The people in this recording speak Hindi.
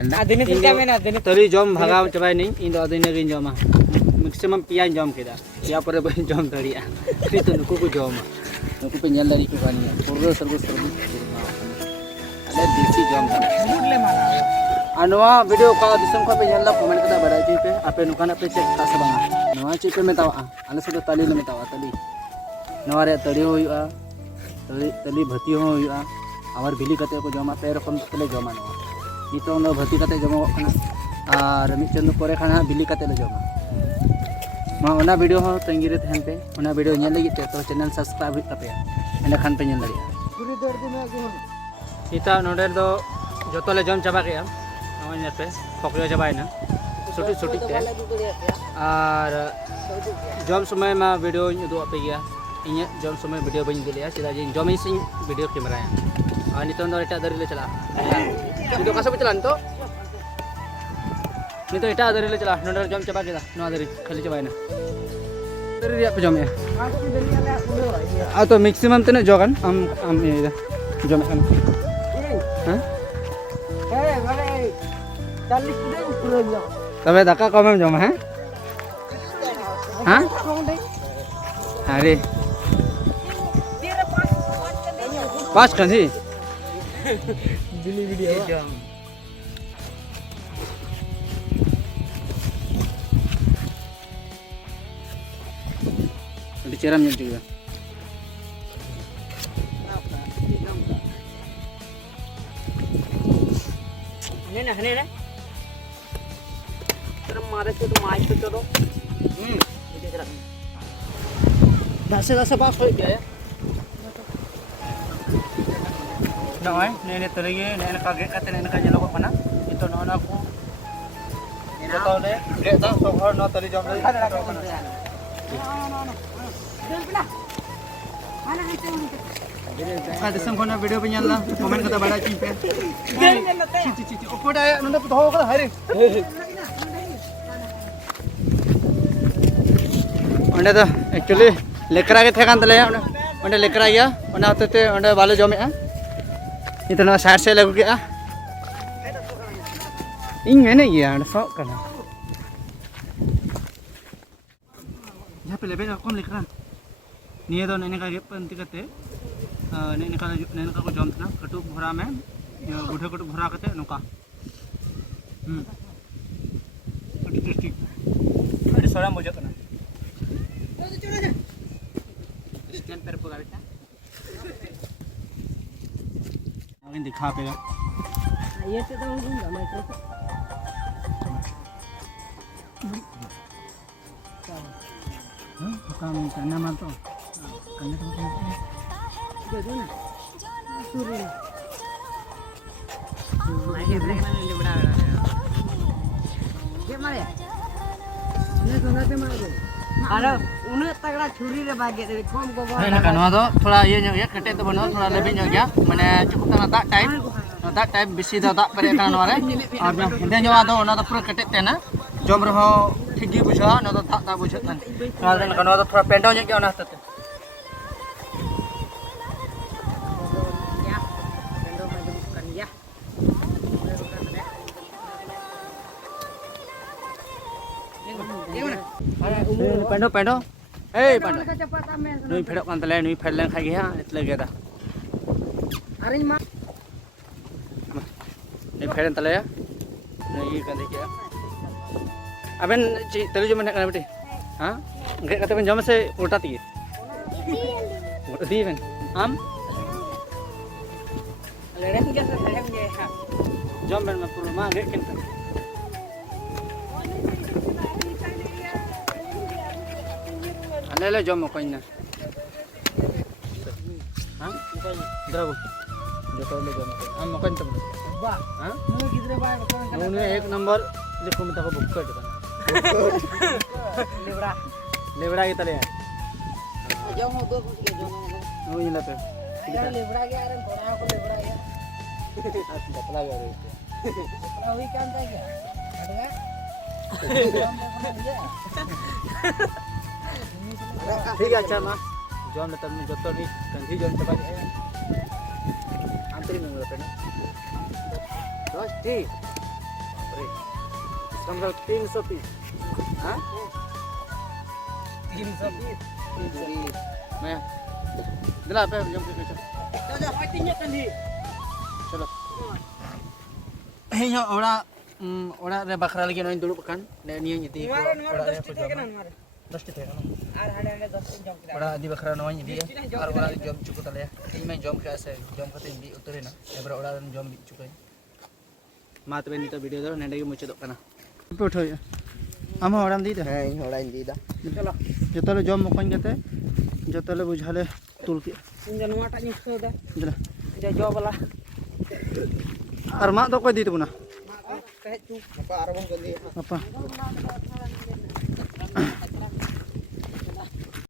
Adini tidak main adini. Tadi jom bhagam coba ini, Indo adini gin jom maximum pian jom kita. Ya pada bahan jom tadi ah. Itu nuku ku jom. Nuku penjal dari ku kan ya. Purga servis. Ada desi jom. Mudle mana? Anwa video ka disam ko penjal la comment kada bada ci pe ape nukan ape check ka sabanga. Nawa ci pe metawa ah. Ala sudah tali le metawa tali. Nawa re tadi hoyu'a. Tali bhati hoyu'a. Amar bili kate ko joma pe erokom tele joma nawa. Nitong no bhati kate joma kana ar michon pore khana bili kate le joma ma ona video ho tangire than pe ona video nyel lagi te to channel subscribe kape ena khan pe nyel lagi Puri dar din agun. ita node do joto le jom chaba ke am amanya pe pokyo chaba na छोटी छोटी te ar jom समय ma video nyu do ape ya inya jom समय video bain dilia sida jin jom sing video camera ya nitong do eta dari le chala itu kasih pecalan tuh. Ini tuh kita dari le celah, nondar jam coba kita, no dari kali cobain. Dari dia apa jamnya? Atau maksimum tuh jogan, ini dah, jam kan? Hah? Boleh. Calik deh ukurannya. Tapi tak kau memang jam, hah? Hah? Hari. Pas kan sih? Bili video. Diceramnya juga. Ini nah. Terus marah itu mai itu tuh. Ini ceram. Dasa pas kau ya? Nah, ini terlagi, ini kaget kata ini kan jalan apa mana? Itu nona aku. Ini tahu deh, dia tahu soal nona tadi jam lagi. Ada sempurna video penyala, komen kata bada cimpe. Cici, opo dah, nona tahu kata hari. Anda tu, actually lekra ke tekan terlaya, anda lekra ya, anda tu anda balu jom ya. Itu nona share se lagu ke ah. Ini mana ya, anda sok kan? Ya pelebih aku lekra. Ni itu nene kaget penting kate. Nene kalau jom tu na, katu bhora में, बुढ़े कटु भरा कते नुका. अड़ी टेस्टी. अड़ी सोरा मजा करना. स्टैंड पर पका बेटा. आगे दिखा पेगा. ये तो दूंगा मैं तो. काम करना मत तो. करने तो Jadi na. Suruh. Lagi break mana ni benda. Ke mana? Ini sudah ke mana? Ada, unek tagla छुरी रे बागे दे कम को Nah, kan wado थोड़ा ये nya ya kete to bano थोड़ा lebih nya ya mane cukup tak time bisi da tak pare kan ware ar hinde nya wado ona to pura kete te na jom rho ठीक gi बुझा ना तो tak बुझा kan kan wado थोड़ा पेंडो nya ke ona tate पेंडो ए पेंडो नुई फेडक kan tele नुई फेड लेन खाइ गया इतले गेदा Aring mah. नुई फेडन तले या नुई kan देखिए अबेन तले जो मन बेटे हां गे कते बन जम से उल्टा ती दी बन आम Lereng jasa saya punya ha. जम बन पुरो मा गे किन ले जम कोइन ना हां द्रव जो तो ले जम हम कोइन तब Ba. हां Mau gidre ba kan. उन्हें एक नंबर देखो मैं तको बुक कर देता Lebra. लेवड़ा की तले Jauh mau gua ke jauh. वो ये लेते Ada lebra ke areng thora ko lebra ya. बतला गया रे Rawi kan ta ya. Ada ठीक है अच्छा मां जॉन लेता मैं जतो नी कंधी जॉन चबा है आंतरिक में पेन बस ठीक इसका मतलब 300 पीस। हाँ 300 piece. 300 पीस मैं दिला पे जम के चलो Dah matinya kan di. चलो hanya orang re bakra lagi noin dulu kan ne niya nyiti ko Nuara 10 titik kan nuara. 10 titik kan Ar hada 10 jam kita. orang di bakra noin nyiti ya orang jom cukup tale ya ini main jom ke ase jom kate indi uturin na ebra orang jom cukup मा तबे निता वीडियो दो नेडे मुचदो kana पे उठो आम orang दी दे Hai, orang di dah. चलो जतले जम मकन कते जतले बुझाले तुल के Inja nuara tak nyusul dah. जला Inja jawab lah. और मा दो कोई दी तबना Kayak tu. Apa arabong ganti. apa